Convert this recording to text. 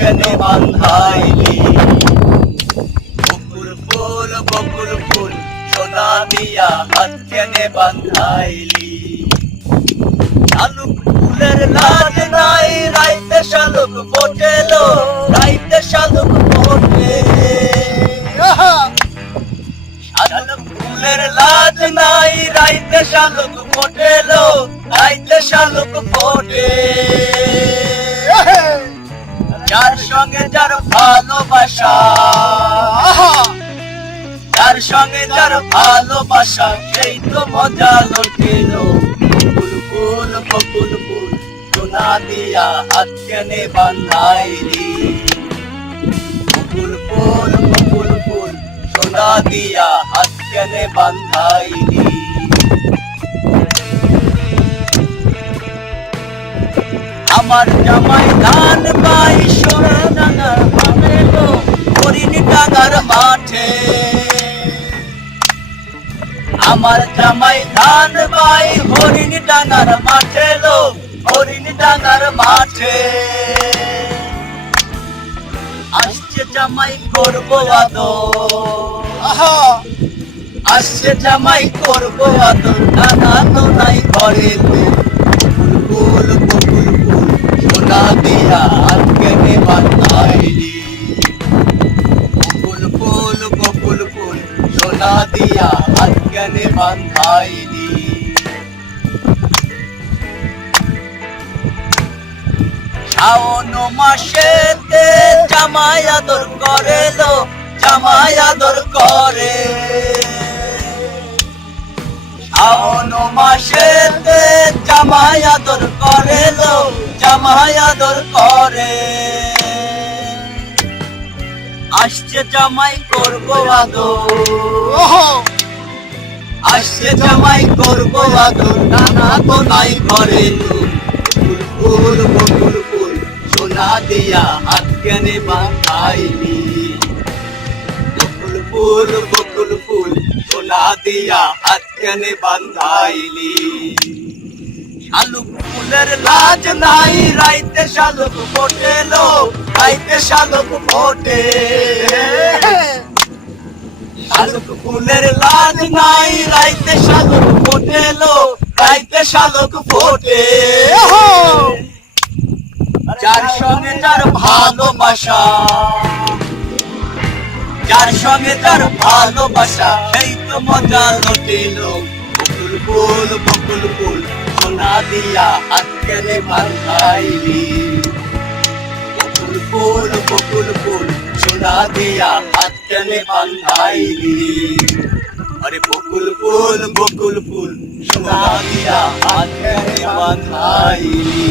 কেনে বান্ধাইলি। বকুল ফুল সোনা দিয়া হাত কেনে বান্ধাইলি। শালুক ফুলের লাজ নাই রাইতে শালুক ফোটেলো, রাইতে শালুক ফোটে। শালুক ফুলের লাজ নাই রাইতে শালুক ফোটেলো, রাইতে শালুক ফোটে। যার সঙ্গে যার ভালোবাসা, যার সঙ্গে যার ভালোবাসা সেই তো মজা লুটিল। বকুল ফুল সোনা দিয়া হাত কেনে বান্ধাইলি। বকুল ফুল সোনা দিয়া হাত কেনে বান্ধাইলি। আমার জামাই ধান পাই সোনা ডাঙার মাঠে গো, হরিণ ডাঙার মাঠে। আমার জামাই ধান পাই হরিণ ডাঙার মাঠে লো, হরিণ ডাঙার মাঠে। আসছে জামাই করবো আদর, আসছে জামাই করবো আদর, ডানা তো নাই ঘরে তো। বকুল ফুল সোনা দিয়া হাত কেনে বান্ধাইলি। বকুল ফুল সোনা দিয়া হাত কেনে বান্ধাইলি। শাওন মাসেতে জামাই আদর করে লো, জামাই আদর করে। শাওন মাসেতে জামাই আদর করে লো, জামাই আদর করে। আসছে জামাই করবো আদর, আসছে জামাই করবো আদর, নানা তো নাই ঘরে তো। বকুল ফুল সোনা দিয়া হাত কেনে বান্ধাইলি। বকুল ফুল সোনা দিয়া হাত কেনে বান্ধাইলি। শালুক ফুলের লাজ নাই রাইতে শালুক ফোটেলো, রাইতে শালুক ফোটে। শালুক ফুলের লাজ নাই রাইতে শালুক ফোটেলো, রাইতে শালুক ফোটে। যার সঙ্গে যার ভালোবাসা, যার সঙ্গে যার ভালোবাসা সেই তো মজা লুটিল। বকুল ফুল সোনা দিয়া হাত কেনে বান্ধাইলি। বকুল ফুল সোনা দিয়া হাত কেনে বান্ধাইলি। আরে বকুল ফুল সোনা দিয়া হাত কেনে বান্ধাইলি।